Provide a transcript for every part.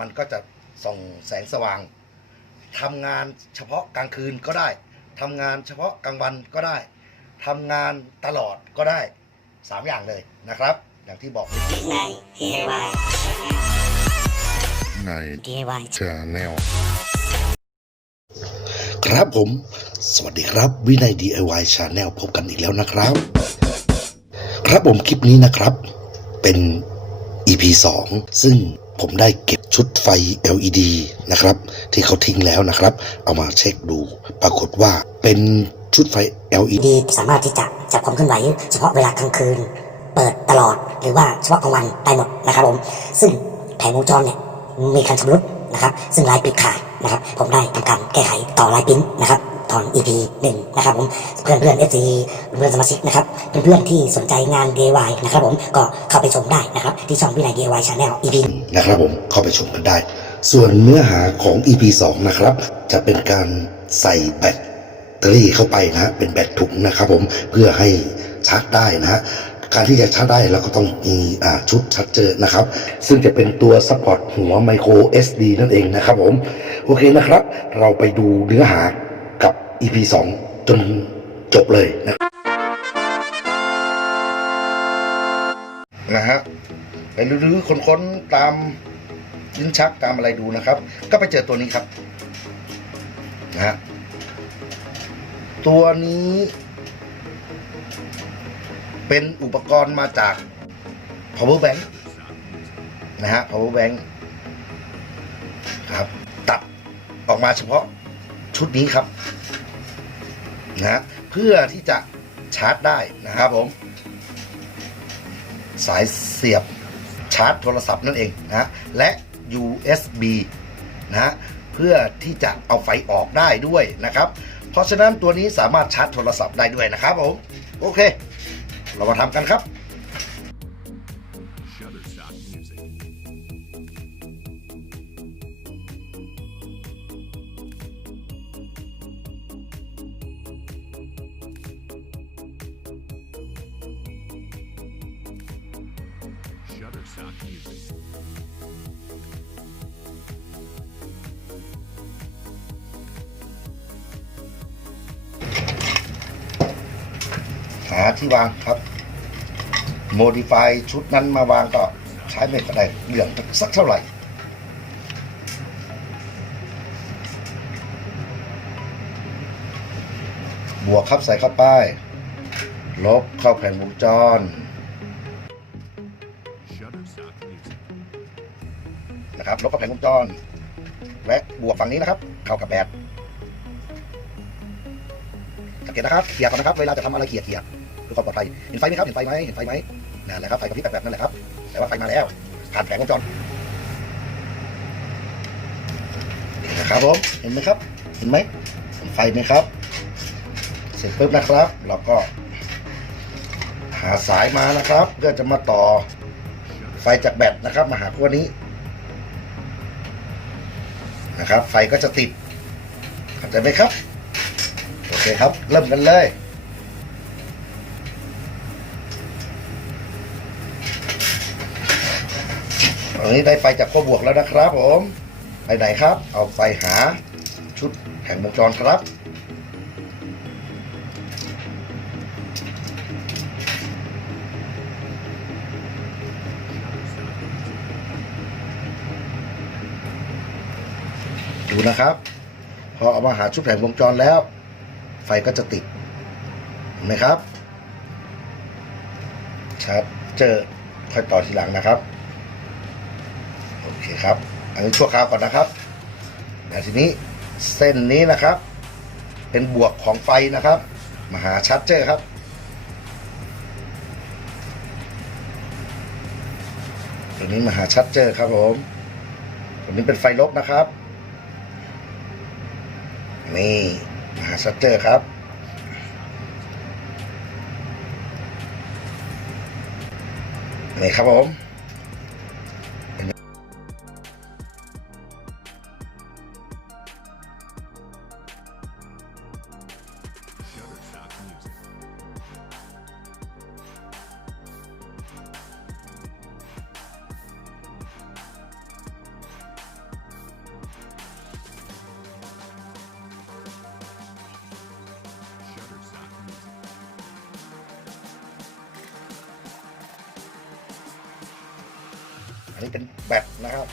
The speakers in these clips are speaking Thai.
มันก็จะส่องแสงสว่างทำงานเฉพาะกลางคืนก็ได้ทำงานเฉพาะกลางวันก็ได้ทำงานตลอดก็ได้สามอย่างเลยนะครับ อย่างที่บอกใน DIY ใน DIY ชาแนลครับผม สวัสดีครับ วินัย DIY Channel พบกันอีกแล้วนะครับ ครับผมคลิปนี้นะครับเป็น EP 2 ซึ่ง ผมได้เก็บชุดไฟ LED นะครับ ที่เขาทิ้งแล้วนะครับ เอามาเช็คดู ปรากฏว่าเป็นชุดไฟ LED สามารถที่จะจับความเคลื่อนไหว เฉพาะเวลากลางคืน เปิดตลอดหรือว่าเฉพาะกลางวันได้หมดนะครับผมซึ่งแผงวงจรเนี่ยมีการชำรุดนะครับ ซึ่งลายปริกขาดนะครับ ผมได้ทำการแก้ไขต่อลายปิ้นนะครับ ตอน EP หนึ่งนะครับผมเพื่อนเพื่อน FC เพื่อนสมาชิกนะครับเพื่อนเพื่อนที่สนใจงาน DIY นะครับผมก็เข้าไปชมได้นะครับ ที่ช่องวินัย DIY Channel EP นะครับผมเข้าไปชมกันได้ ส่วนเนื้อหาของ EP 2 นะครับ จะเป็นการใส่แบตเตอรี่เข้าไปนะเป็นแบตถุงนะครับผมเพื่อให้ชาร์จได้นะฮะการที่จะชาร์จได้เราก็ต้องมีชุดชาร์จเจอร์นะครับ ซึ่งจะเป็นตัวซัพพอร์ตหัวไมโคร SD นั่นเองนะครับผม โอเคนะครับ เราไปดูเนื้อหา EP 2 จนจบเลยนะนะฮะไปรื้อๆค้นๆตามลิ้นชักตามอะไรดูนะครับ ก็ไปเจอตัวนี้ครับนะฮะตัวนี้ เป็นอุปกรณ์มาจาก power bank นะฮะ power bank ครับ ตัดออกมาเฉพาะชุดนี้ครับ นะเพื่อที่จะชาร์จได้นะครับผม สายเสียบชาร์จโทรศัพท์นั่นเองนะและ USB นะเพื่อที่จะเอาไฟออกได้ด้วยนะครับ เพราะฉะนั้นตัวนี้สามารถชาร์จโทรศัพท์ได้ด้วยนะครับผม โอเค เรามาทำกันครับ ชัตเตอร์สต็อกมิวสิกหาที่วางครับ modify ชุดนั้นมาวางก็ใช้ไม่ไดเหลืองสักเท่าไหร่บวกครับใส่เข้าไป ลบเข้าแผ่นวงจร นะครับลบเข้าแผ่นวงจร และบวกฝั่งนี้นะครับเข้ากับแบตสังเกตนะครับเขี่ยก่อนนะครับ เวลาจะทำอะไรเขี่ยเขี่ยเพื่อความปลอดภัย เห็นไฟไหมครับ เห็นไฟไหมเห็นไฟไหมนั่นแหละครับ ไฟกระพริบแบบนั่นแหละครับ แต่ว่าไฟมาแล้ว ผ่านแผงวงจรนี่นะครับผม เห็นไหมครับ เห็นไหมเห็นไฟไหมครับ เสร็จปุ๊บนะครับ เราก็ หาสายมานะครับ เพื่อจะมาต่อไฟจากแบตนะครับ มาหาขั้วนี้ นะครับ ไฟก็จะติดเข้าใจไหมครับ โอเคครับ เริ่มกันเลยตอนนี้ได้ไฟจากขั้วบวกแล้วนะครับผม ไปไหนครับ เอาไฟหาชุดแผงวงจรครับ นะครับ พอเอามาหาชุดแผงวงจรแล้ว ไฟก็จะติดเห็นไหมครับชาร์จเจอค่อยต่อทีหลังนะครับ โอเคครับ อันนี้ชั่วคราวก่อนนะครับแต่ทีนี้เส้นนี้นะครับ เป็นบวกของไฟนะครับ มาหาชาร์จเจอครับตัวนี้มาหาชาร์จเจอครับผมตัวนี้เป็นไฟลบนะครับ นี่มาหาชาร์จเตอร์ครับ นี่ครับผม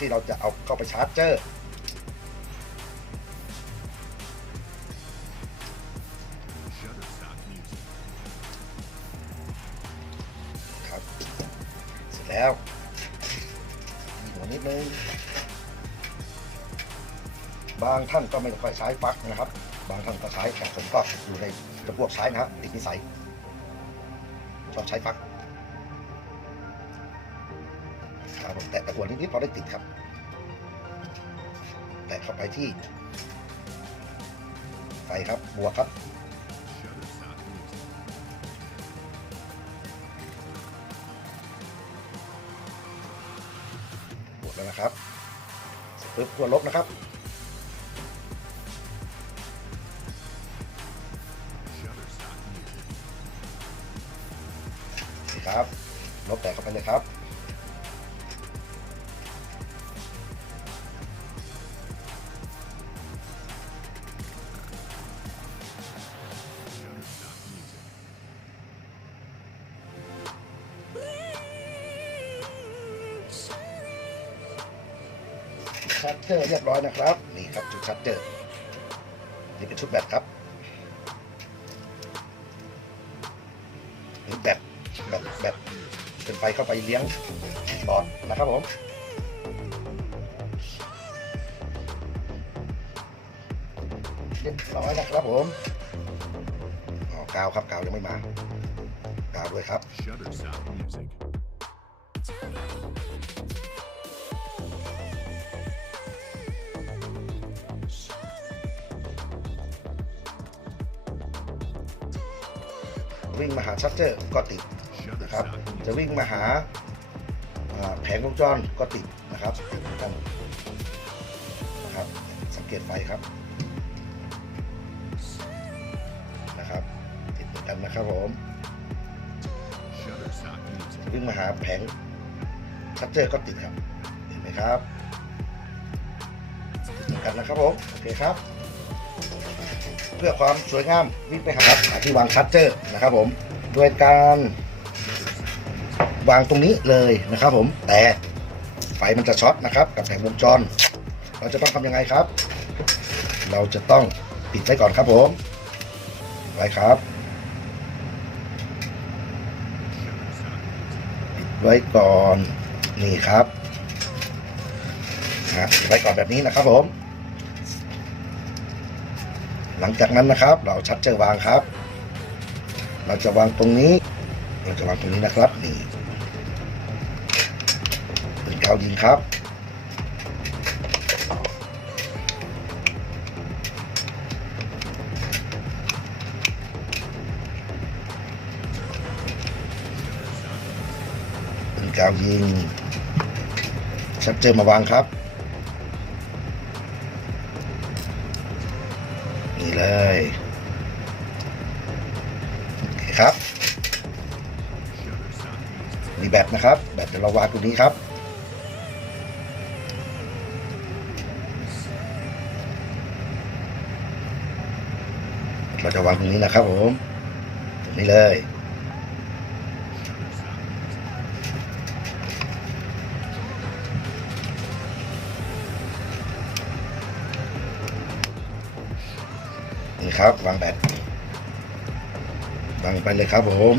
ที่เราจะเอาเข้าไปชาร์จเจอร์ครับเสร็จแล้วมีหัวนิดนึงบางท่านก็ไม่ค่อยใช้ปลั๊กนะครับ บางท่านก็ใช้แต่ผมก็อยู่ในจำพวกใช้นะฮะติดนิสัยชอบใช้ปลั๊ก วนนิดๆพอได้ติดครับ แตะเข้าไปที่ ไฟครับบวกครับ บวกแล้วนะครับปึ๊บตัวลบนะครับดีครับ ลบแตะเข้าไปเลยครับ ชัตเจอร์เรียบร้อยนะครับ นี่ครับชุดชัตเจอร์ นี่เป็นชุดแบตครับนี่แบตแบตแบตเป็นไฟเข้าไปเลี้ยงบอร์ดนะครับผมเรียบร้อยนะครับผมอ๋อกาวครับกาวยังไม่มากาวด้วยครับ วิ่งมาหาชัตเจอร์ก็ติดนะครับ จะวิ่งมาหาแผงวงจรก็ติดนะครับกันนะครับ สังเกตไฟครับนะครับ ติดเหมือนกันนะครับผมจะวิ่งมาหาแผงชัตเจอร์ก็ติดครับ เห็นไหมครับติดเหมือนกันนะครับผม โอเคครับ พื่อความสวยงามวิ่งไปหาหาที่วางชัตเจอร์นะครับผมโดยการวางตรงนี้เลยนะครับผมแต่ไฟมันจะช็อตนะครับ กับแผงวงจร เราจะต้องทำยังไงครับ เราจะต้องปิดไว้ก่อนครับผมไว้ครับ ปิดไว้ก่อนนี่ครับนะไว้ก่อนแบบนี้นะครับผม หลังจากนั้นนะครับ เราชัดเจอวางครับ เราจะวางตรงนี้ เราจะวางตรงนี้นะครับนี่เป็นกาวยิงครับเป็นกาวยิงชัดเจอมาวางครับ เลยโอเคครับมีแบตนะครับ แบตเดี๋ยวเราวางตรงนี้ครับ เราจะวางตรงนี้นะครับผมตรงนี้เลย ครับวางแบตวางไปเลยครับผม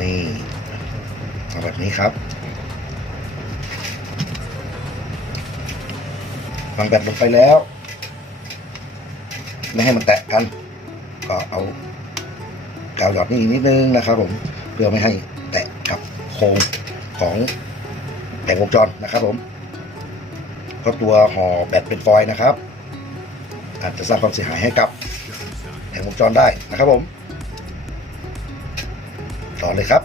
นี่เอาแบบนี้ครับวางแบตลงไปแล้ว ไม่ให้มันแตะกัน ก็เอากาวหยอดนี่นิดนึงนะครับ ผมเพื่อไม่ให้แตะกับโครงของแผงวงจรนะครับ ผมก็ตัวห่อแบตเป็นฟอยล์นะครับ อาจจะสร้างความเสียหายให้กับ Shutterstock แผงวงจรได้นะครับผมต่อเลยครับ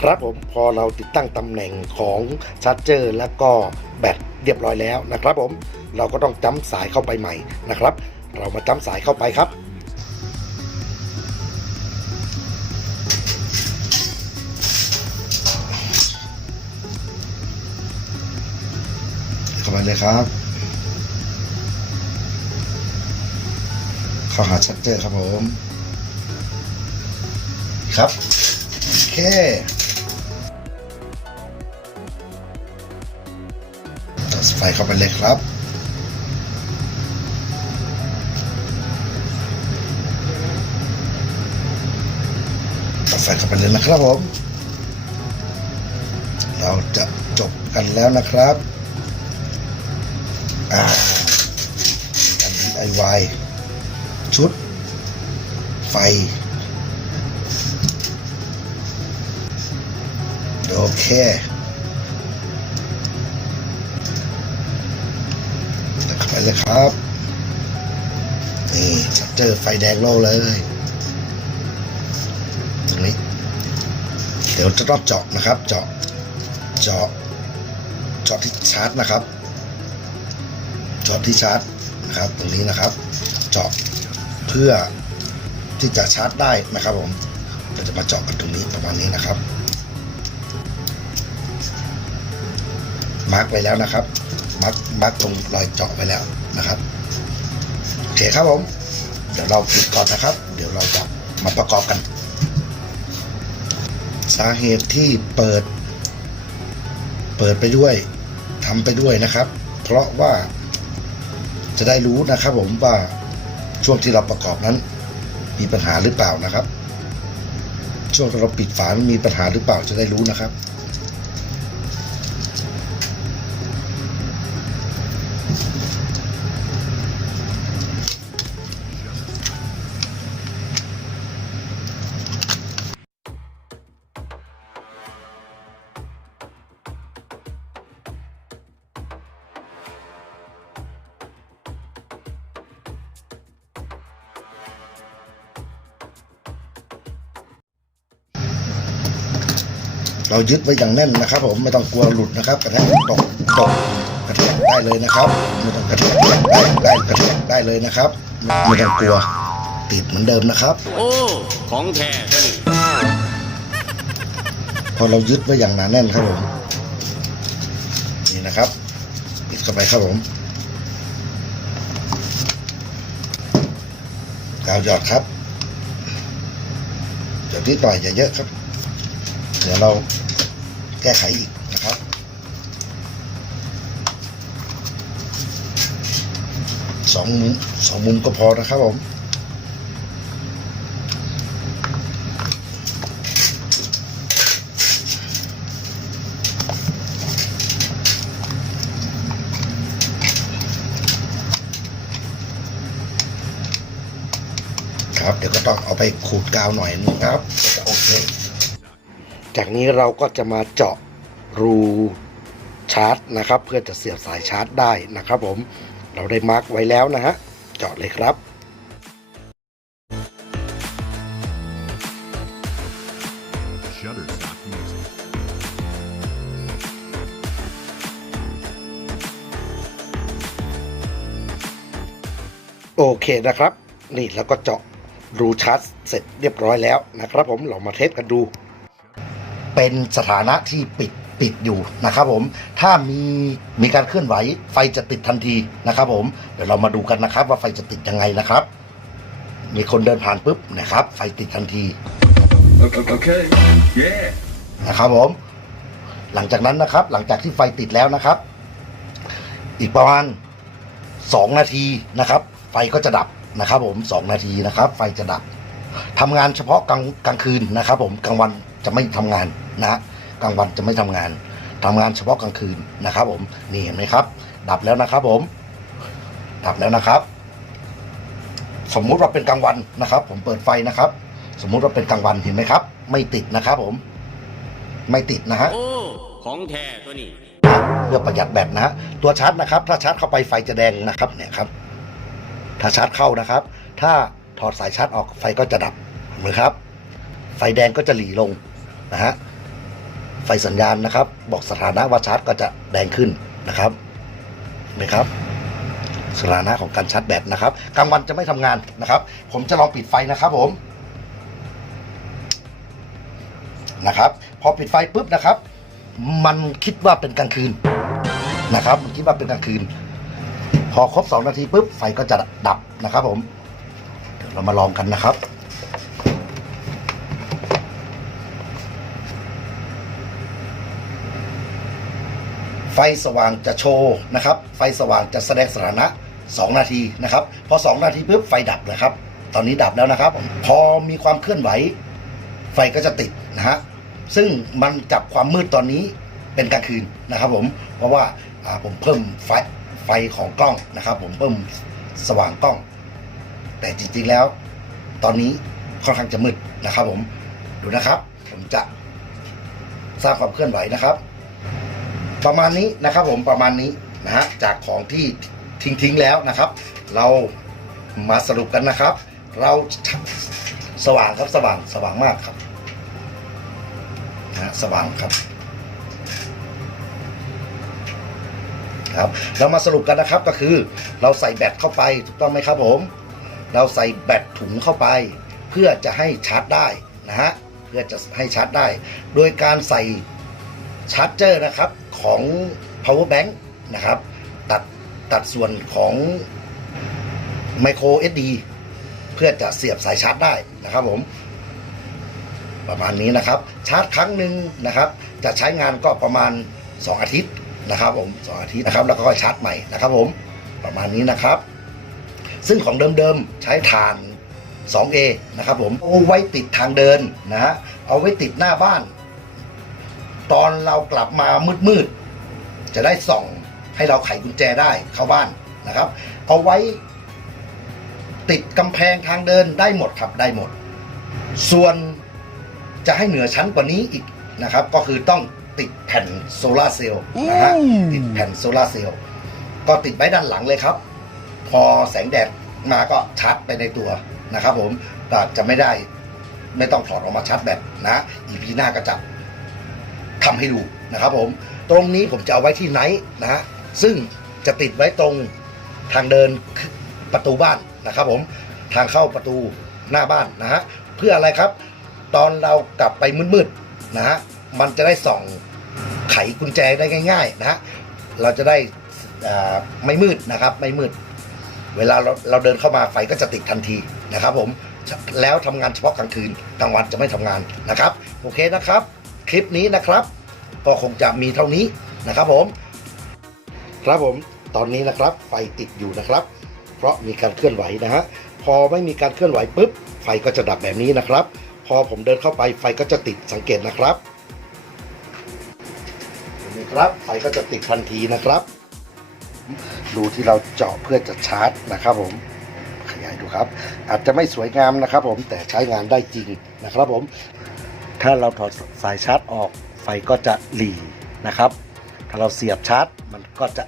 ครับผมพอเราติดตั้งตำแหน่งของชาร์จเจอร์แล้วก็แบตเรียบร้อยแล้วนะครับผมเราก็ต้องจ้ำสายเข้าไปใหม่นะครับ เรามาจ้ำสายเข้าไปครับเข้าไปเลยครับ ข้าหาชัตเตอร์ครับผม ครับ โอเคตัดไฟเข้าไปเลยครับตัดไฟเข้าไปเลยนะครับผม เราจะจบกันแล้วนะครับอ่าอันนี้ไอไว ชุด ไฟ โอเค ไปเลยครับ นี่ชัตเจอร์ไฟแดงโล่เลย ตรงนี้ เดี๋ยวจะต้องเจาะนะครับ เจาะ เจาะ เจาะที่ชาร์จนะครับ เจาะที่ชาร์จนะครับ ตรงนี้นะครับ เจาะ เพื่อที่จะชาร์จได้นะครับผมเราจะมาเจาะกันตรงนี้ประมาณนี้นะครับ มาร์กไว้แล้วนะครับ มาร์กมาร์กตรงรอยเจาะไว้แล้วนะครับโอเคครับผม เดี๋ยวเราปิดก่อนนะครับ เดี๋ยวเราจะมาประกอบกัน สาเหตุที่เปิด เปิดไปด้วยทำไปด้วยนะครับ เพราะว่าจะได้รู้นะครับผมว่า ช่วงที่เราประกอบนั้น มีปัญหาหรือเปล่านะครับ ช่วงที่เราปิดฝามันมีปัญหาหรือเปล่าจะได้รู้นะครับ เรายึดไว้อย่างแน่นนะครับ ผมไม่ต้องกลัวหลุดนะครับ กระแทกตกตกกระแทกได้เลยนะครับไม่ต้องกระแทกได้ได้กระแทกได้เลยนะครับไม่ต้องกลัวติดเหมือนเดิมนะครับ โอ้ ของแท้ตัวนี้พอเรายึดไว้อย่างหนาแน่นครับผมนี่นะครับปิดเข้าไปครับผมกาวหยอดครับหยอดนิดหน่อยอย่าเยอะครับ เดี๋ยวเราแก้ไขอีกนะครับสองมุมสองมุมก็พอนะครับผมครับเดี๋ยวก็ต้องเอาไปขูดกาวหน่อยนึงครับ จากนี้เราก็จะมาเจาะรูชาร์จนะครับ เพื่อจะเสียบสายชาร์จได้นะครับ ผมเราได้มาร์กไว้แล้วนะฮะเจาะเลยครับโอเคนะครับ นี่แล้วก็เจาะรูชาร์จเสร็จเรียบร้อยแล้วนะครับ ผมเรามาเทสกันดู เป็นสถานะที่ปิดปิดอยู่นะครับผมถ้ามีมีการเคลื่อนไหวไฟจะติดทันทีนะครับผมเดี๋ยวเรามาดูกันนะครับว่าไฟจะติดยังไงนะครับ มีคนเดินผ่านปุ๊บนะครับ ไฟติดทันที Okay. Yeah. นะครับผม หลังจากนั้นนะครับ หลังจากที่ไฟติดแล้วนะครับ อีกประมาณสองนาทีนะครับ ไฟก็จะดับนะครับ ผมสองนาทีนะครับ ไฟจะดับทำงานเฉพาะกลางกลางคืนนะครับ ผมกลางวัน จะไม่ทำงานนะฮะกลางวันจะไม่ทำงานทำงานเฉพาะกลางคืนนะครับ ผมนี่เห็นไหมครับ ดับแล้วนะครับ ผม ดับแล้วนะครับ สมมุติว่าเป็นกลางวันนะครับ ผมเปิดไฟนะครับ สมมุติว่าเป็นกลางวันเห็นไหมครับ ไม่ติดนะครับ ผม ไม่ติดนะฮะโอ้ของแท้ตัวนี้เพื่อประหยัดแบตนะฮะตัวชาร์จนะครับ ถ้าชาร์จเข้าไปไฟจะแดงนะครับ เนี่ยครับ ถ้าชาร์จเข้านะครับ ถ้าถอดสายชาร์จออกไฟก็จะดับเห็นไหมครับ ไฟแดงก็จะหลีลง นะฮะไฟสัญญาณนะครับ บอกสถานะว่าชาร์จก็จะแดงขึ้นนะครับเห็นไหมครับสถานะของการชาร์จแบตนะครับกลางวันจะไม่ทำงานนะครับ ผมจะลองปิดไฟนะครับผมนะครับ พอปิดไฟปุ๊บนะครับ มันคิดว่าเป็นกลางคืนนะครับ มันคิดว่าเป็นกลางคืน พอครบสองนาทีปุ๊บไฟก็จะดับนะครับผมเดี๋ยวเรามาลองกันนะครับ ไฟสว่างจะโชว์นะครับ ไฟสว่างจะแสดงสถานะ 2 นาทีนะครับ พอ 2 นาทีปุ๊บไฟดับเลยครับ ตอนนี้ดับแล้วนะครับ พอมีความเคลื่อนไหว ไฟก็จะติดนะฮะ ซึ่งมันจับความมืดตอนนี้เป็นกลางคืนนะครับผม เพราะว่าอ่าผมเพิ่มไฟไฟของกล้องนะครับ ผมเพิ่มสว่างกล้อง แต่จริงๆแล้ว ตอนนี้ค่อนข้างจะมืดนะครับผม ดูนะครับ ผมจะสร้างความเคลื่อนไหวนะครับ ประมาณนี้นะครับผมประมาณนี้นะฮะจากของที่ทิ้งทิ้งๆแล้วนะครับ เรามาสรุปกันนะครับ เราสว่างครับสว่างสว่างมากครับนะสว่างครับครับเรามาสรุปกันนะครับก็คือเราใส่แบตเข้าไปถูกต้องไหมครับผม เราใส่แบตถุงเข้าไป เพื่อจะให้ชาร์จได้นะฮะเพื่อจะให้ชาร์จได้ โดยการใส่ชาร์จเจอร์นะครับ ของ power bank นะครับ ตัดตัดส่วนของ micro SD เพื่อจะเสียบสายชาร์จได้นะครับผม ประมาณนี้นะครับ ชาร์จครั้งหนึ่งนะครับ จะใช้งานก็ประมาณ 2 อาทิตย์นะครับผมสองอาทิตย์นะครับแล้วก็ค่อยชาร์จใหม่นะครับผมประมาณนี้นะครับ ซึ่งของเดิมๆใช้ถ่าน 2A นะครับผมเอาไว้ติดทางเดินนะเอาไว้ติดหน้าบ้าน ตอนเรากลับมามืดๆจะได้ส่องให้เราไขกุญแจได้เข้าบ้านนะครับ เอาไว้ติดกำแพงทางเดินได้หมดครับได้หมด ส่วนจะให้เหนือชั้นกว่านี้อีกนะครับ ก็คือต้องติดแผ่นโซลาร์เซลล์นะฮะติดแผ่นโซลาร์เซลล์ก็ติดไว้ด้านหลังเลยครับ พอแสงแดดมาก็ชาร์จไปในตัวนะครับ ผมก็จะไม่ได้ไม่ต้องถอดออกมาชาร์จแบตนะ EP หน้าก็จะ ทำให้ดูนะครับผม ตรงนี้ผมจะเอาไว้ที่ไนท์นะฮะซึ่งจะติดไว้ตรงทางเดินประตูบ้านนะครับผมทางเข้าประตูหน้าบ้านนะฮะเพื่ออะไรครับ ตอนเรากลับไปมืดๆนะฮะมันจะได้ส่องไขกุญแจได้ง่าย ๆ นะฮะเราจะได้ไม่มืดนะครับ ไม่มืด เวลาเราเราเดินเข้ามาไฟก็จะติดทันทีนะครับ ผมแล้วทำงานเฉพาะกลางคืนกลางวันจะไม่ทำงานนะครับ โอเคนะครับ คลิปนี้นะครับ ก็คงจะมีเท่านี้นะครับผมครับผมตอนนี้นะครับไฟติดอยู่นะครับ เพราะมีการเคลื่อนไหวนะฮะพอไม่มีการเคลื่อนไหวปุ๊บไฟก็จะดับแบบนี้นะครับ พอผมเดินเข้าไปไฟก็จะติดสังเกตนะครับเห็นไหมครับไฟก็จะติดทันทีนะครับรูที่เราเจาะเพื่อจะชาร์จนะครับผมขยายดูครับ อาจจะไม่สวยงามนะครับผมแต่ใช้งานได้จริงนะครับผม ถ้าเราถอดสายชาร์จออก ไฟก็จะหลีนะครับ ถ้าเราเสียบชาร์จมันก็จะ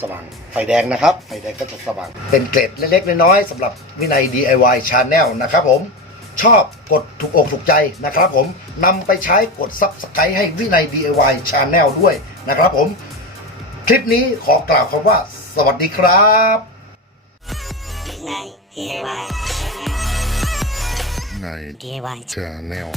สว่าง ไฟแดงนะครับ ไฟแดงก็จะสว่าง เป็นเกร็ดเล็กๆน้อยๆสำหรับวินัย DIY Channel นะครับผม ชอบกดถูกอกถูกใจนะครับผมนำไปใช้กดซับสไครต์ให้วินัย DIY Channel ด้วยนะครับผม คลิปนี้ขอกล่าวคำว่า สวัสดีครับใน DIY ชาแนล